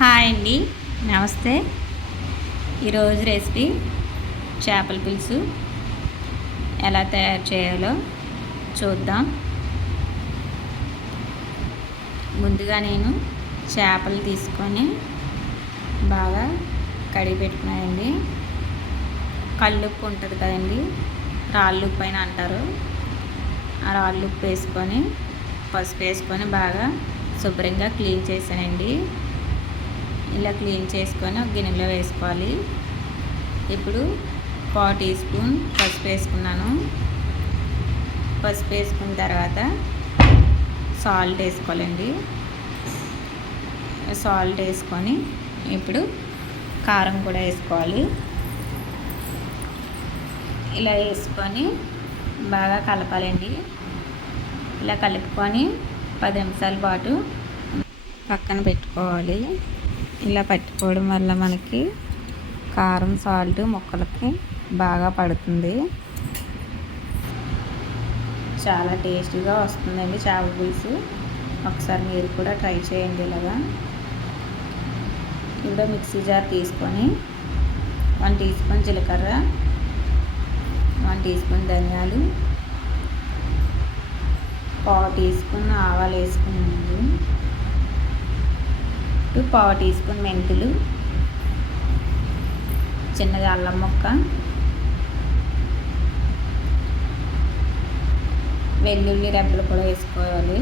Hi అండి. నమస్తే. ఈరోజు రెసిపీ చేపల పులుసు. ఎలా తయారు చేయాలో చూద్దాం. ముందుగా నేను చేపలు తీసుకొని బాగా కడిగి పెట్టుకున్నానండి. కళ్ళుప్పు ఉంటుంది కదండి రాళ్ళుప్పు అని అంటారు. ఆ రాళ్ళుప్పు వేసుకొని పసుపు వేసుకొని బాగా శుభ్రంగా క్లీన్ చేశానండి. ఇలా క్లీన్ చేసుకొని ఒక గిన్నెలో వేసుకోవాలి. ఇప్పుడు పావు టీ స్పూన్ పసుపు వేసుకున్నాను. పసుపు వేసుకున్న తర్వాత సాల్ట్ వేసుకోవాలండి. సాల్ట్ వేసుకొని ఇప్పుడు కారం కూడా వేసుకోవాలి. ఇలా వేసుకొని బాగా కలపాలండి. ఇలా కలుపుకొని పది నిమిషాల పాటు పక్కన పెట్టుకోవాలి. ఇలా పట్టుకోవడం వల్ల మనకి కారం సాల్ట్ ముక్కలకి బాగా పడుతుంది. చాలా టేస్టీగా వస్తుందండి చేపల పులుసు. ఒకసారి మీరు కూడా ట్రై చేయండి ఇలాగా. ఇప్పుడు మిక్సీ జార్ తీసుకొని వన్ టీ స్పూన్ జీలకర్ర వన్ టీ స్పూన్ ధనియాలు పావు టీ స్పూన్ ఆవాలు వేసుకున్నాను. పావు టీ స్పూన్ మెంతులు చిన్నది అల్లం ముక్క వెల్లుల్లి రెబ్బలు కూడా వేసుకోవాలి.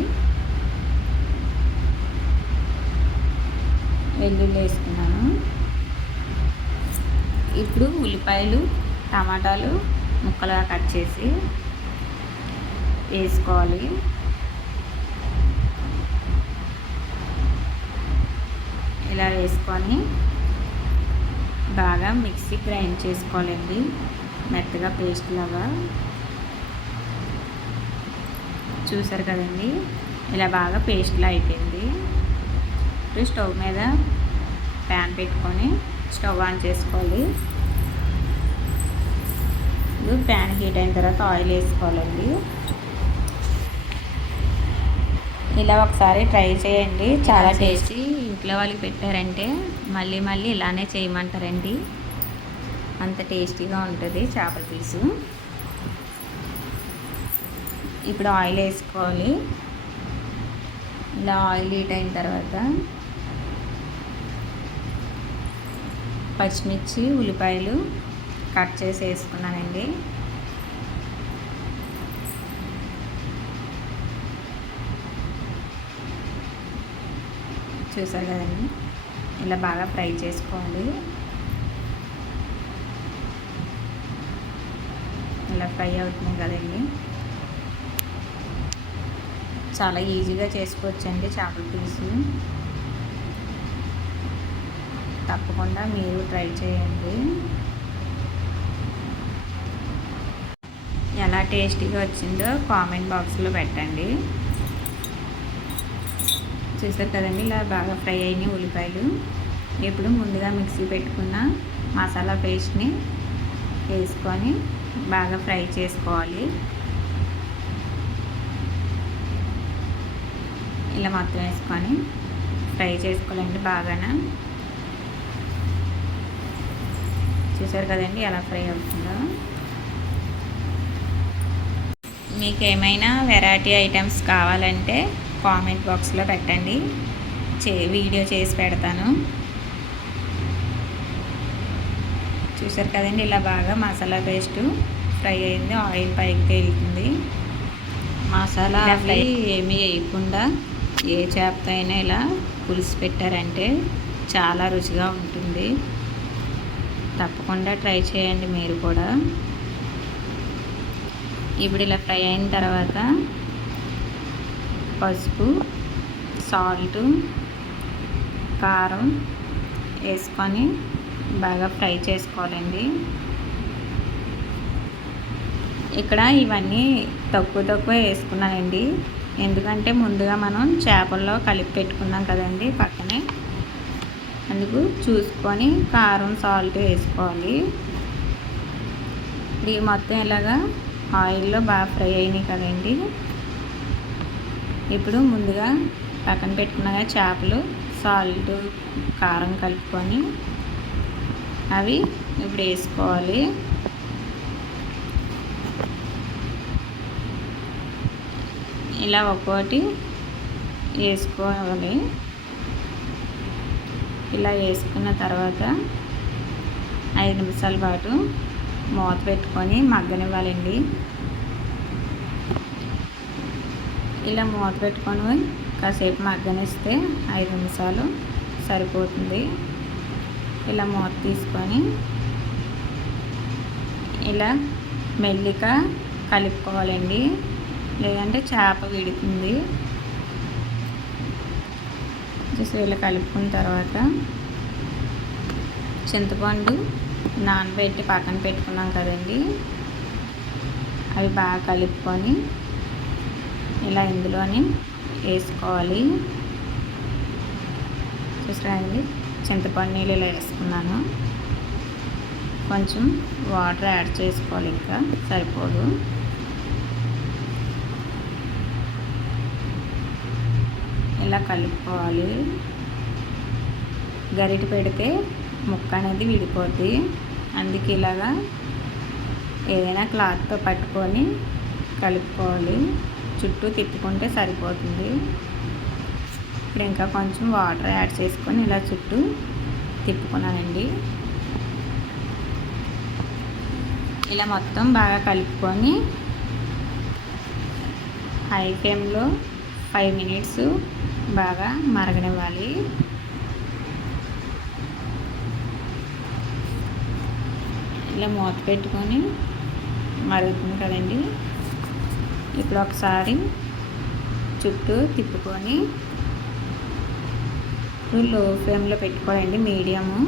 వెల్లుల్లి వేసుకున్నాను. ఇప్పుడు ఉల్లిపాయలు టమాటాలు ముక్కలుగా కట్ చేసి వేసుకోవాలి. ఇలా వేసుకొని బాగా మిక్సీ గ్రైండ్ చేసుకోవాలండి. మెత్తగా పేస్ట్ లాగా. చూసారు కదండి? ఇలా బాగా పేస్ట్లా అయిపోయింది. ఇప్పుడు స్టవ్ మీద ప్యాన్ పెట్టుకొని స్టవ్ ఆన్ చేసుకోవాలి. ఇప్పుడు ప్యాన్ హీట్ అయిన తర్వాత ఆయిల్ వేసుకోవాలండి. ఇలా ఒకసారి ట్రై చేయండి. చాలా టేస్టీ ఇంట్లో వాళ్ళకి పెట్టారంటే మళ్ళీ మళ్ళీ ఇలానే చేయమంటారండి. అంత టేస్టీగా ఉంటుంది చేపల పీసు ఇప్పుడు ఆయిల్ వేసుకోవాలి. ఇలా ఆయిల్ హీట్ అయిన తర్వాత పచ్చిమిర్చి ఉల్లిపాయలు కట్ చేసి వేసుకున్నానండి. చూసారు కదండి? ఇలా బాగా ఫ్రై చేసుకోవాలి ఇలా ఫ్రై అవుతుంది కదండి. చాలా ఈజీగా చేసుకోవచ్చండి చేపల పులుసు తప్పకుండా మీరు ట్రై చేయండి. ఎలా టేస్టీగా వచ్చిందో కామెంట్ బాక్స్లో పెట్టండి. చూసారు కదండి. ఇలా బాగా ఫ్రై అయినాయి ఉల్లిపాయలు. ఇప్పుడు ముందుగా మిక్సీ పెట్టుకున్న మసాలా పేస్ట్ని వేసుకొని బాగా ఫ్రై చేసుకోవాలి. ఇలా మొత్తం వేసుకొని ఫ్రై చేసుకోవాలండి బాగానే. చూసారు కదండి ఎలా ఫ్రై అవుతుందో. మీకు ఏమైనా వెరైటీ ఐటమ్స్ కావాలంటే కామెంట్ బాక్స్లో పెట్టండి. చే వీడియో చేసి పెడతాను. చూసారు కదండి ఇలా బాగా మసాలా పేస్ట్ ఫ్రై అయింది ఆయిల్ పైకి తేలుతుంది. మసాలా ఫ్రై ఏమీ వేయకుండా ఏ చేపతో అయినా ఇలా పులుసు పెట్టారంటే చాలా రుచిగా ఉంటుంది. తప్పకుండా ట్రై చేయండి మీరు కూడా. ఇప్పుడు ఇలా ఫ్రై అయిన తర్వాత పసుపు సాల్ట్ కారం వేసుకొని బాగా ఫ్రై చేసుకోవాలండి. ఇక్కడ ఇవన్నీ తక్కువ తక్కువ వేసుకున్నానండి. ఎందుకంటే ముందుగా మనం చేపల్లో కలిపి పెట్టుకున్నాం కదండి పక్కనే. అందుకు చూసుకొని కారం సాల్ట్ వేసుకోవాలి. ఇప్పుడు మొత్తం ఇలాగా ఆయిల్లో బాగా ఫ్రై అయినాయి కదండి. ఇప్పుడు ముందుగా పక్కన పెట్టుకున్న చేపలు సాల్ట్ కారం కలుపుకొని అవి ఇప్పుడు వేసుకోవాలి. ఇలా ఒక్కోటి వేసుకోవాలి. ఇలా వేసుకున్న తర్వాత ఐదు నిమిషాల పాటు మూత పెట్టుకొని మగ్గనివ్వాలండి. ఇలా మూత పెట్టుకొని కాసేపు మగ్గనిస్తే ఐదు నిమిషాలు సరిపోతుంది. ఇలా మూత తీసుకొని ఇలా మెల్లిక కలుపుకోవాలండి. లేదంటే చేప విడుతుంది. జస్ట్ ఇలా కలుపుకున్న తర్వాత చింతపండు నానబెట్టి పక్కన పెట్టుకున్నాం కదండి. అవి బాగా కలుపుకొని ఇలా ఇందులోని వేసుకోవాలి. చూసారండి? చింతపండు నీళ్ళు ఇలా వేసుకున్నాను. కొంచెం వాటర్ యాడ్ చేసుకోవాలి ఇంకా సరిపోదు. ఇలా కలుపుకోవాలి. గరిట పెడితే ముక్క అనేది విడిపోద్ది. అందుకే ఇలాగా ఏదైనా క్లాత్తో పట్టుకొని కలుపుకోవాలి. చుట్టూ తిప్పుకుంటే సరిపోతుంది. ఇప్పుడు ఇంకా కొంచెం వాటర్ యాడ్ చేసుకొని ఇలా చుట్టూ తిప్పుకున్నానండి. ఇలా మొత్తం బాగా కలుపుకొని హై ఫ్లేమ్లో ఫైవ్ మినిట్స్ బాగా మరగనివ్వాలి. ఇలా మూత పెట్టుకొని మరుగుతుంది కదండి. ఇప్పుడు ఒకసారి చుట్టూ తిప్పుకొని లో ఫ్లేమ్లో పెట్టుకోవాలండి మీడియము.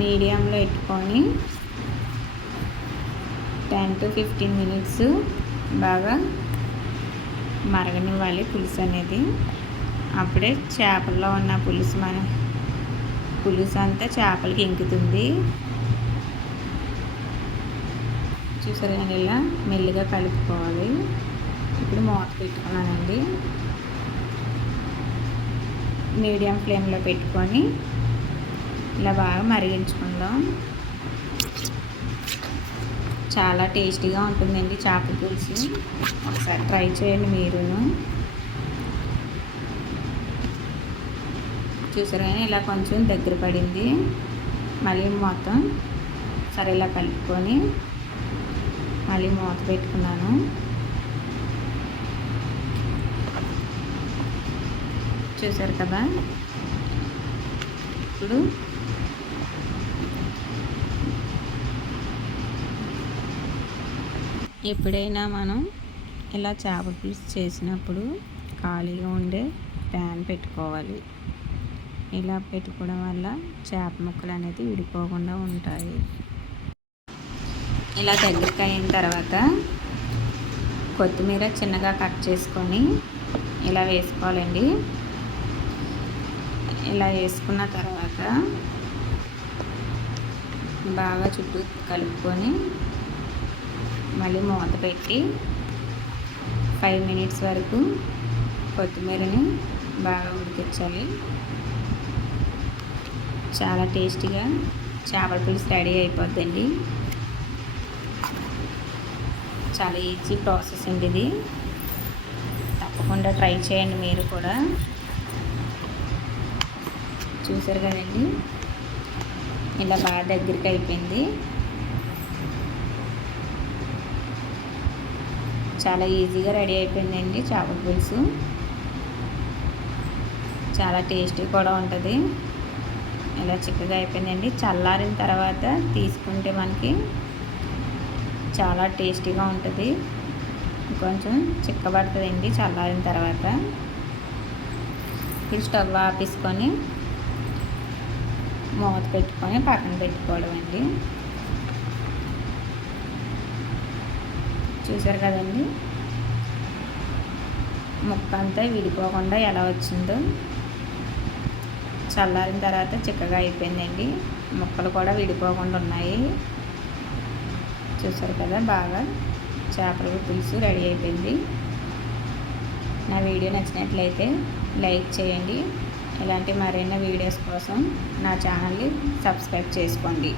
మీడియంలో పెట్టుకొని టెన్ టు ఫిఫ్టీన్ మినిట్స్ బాగా మరగనివ్వాలి పులుసు అనేది. అప్పుడే చేపల్లో ఉన్న పులుసు మన పులుసు అంతా చేపలకి ఇంకుతుంది. చూసారు కానీ ఇలా మెల్లిగా కలుపుకోవాలి. ఇప్పుడు మూత పెట్టుకున్నానండి. మీడియం ఫ్లేమ్లో పెట్టుకొని ఇలా బాగా మరిగించుకుందాం. చాలా టేస్టీగా ఉంటుందండి చేపల పులుసు. ఒకసారి ట్రై చేయండి మీరును. చూసారు కానీ ఇలా కొంచెం దగ్గర పడింది. మళ్ళీ మొత్తం సరే ఇలా కలుపుకొని మళ్ళీ మూత పెట్టుకున్నాను. చూసారు కదా? ఇప్పుడు ఎప్పుడైనా మనం ఇలా చేప పులుసు చేసినప్పుడు ఖాళీగా ఉండే ప్యాన్ పెట్టుకోవాలి. ఇలా పెట్టుకోవడం వల్ల చేప ముక్కలు అనేది విడిపోకుండా ఉంటాయి. ఇలా దగ్గరికి అయిన తర్వాత కొత్తిమీర చిన్నగా కట్ చేసుకొని ఇలా వేసుకోవాలండి. ఇలా వేసుకున్న తర్వాత బాగా చుట్టూ కలుపుకొని మళ్ళీ మూత పెట్టి ఫైవ్ మినిట్స్ వరకు కొత్తిమీరని బాగా ఉడికించాలి. చాలా టేస్టీగా చేపల పులుసు రెడీ అయిపోద్దండి. చాలా ఈజీ ప్రాసెస్ అండి ఇది. తప్పకుండా ట్రై చేయండి మీరు కూడా. చూసారు కదండి? ఇలా బాగా దగ్గరికి అయిపోయింది. చాలా ఈజీగా రెడీ అయిపోయిందండి చేపల పులుసు. చాలా టేస్టీ కూడా ఉంటుంది. ఇలా చిక్కగా అయిపోయిందండి. చల్లారిన తర్వాత తీసుకుంటే మనకి చాలా టేస్టీగా ఉంటుంది. కొంచెం చిక్కబడుతుందండి చల్లారిన తర్వాత. ఇప్పుడు స్టవ్ ఆపేసుకొని మూత పెట్టుకొని పక్కన పెట్టుకోవడం అండి. చూసారు కదండి? ముక్క అంతా విడిపోకుండా ఎలా వచ్చిందో. చల్లారిన తర్వాత చిక్కగా అయిపోయిందండి. ముక్కలు కూడా విడిపోకుండా ఉన్నాయి. చూసారు కదా బాగా చేపల పులుసు రెడీ అయిపోయింది. నా వీడియో నచ్చినట్లయితే లైక్ చేయండి. ఇలాంటి మరిన్ని వీడియోస్ కోసం నా ఛానల్ని సబ్స్క్రైబ్ చేసుకోండి.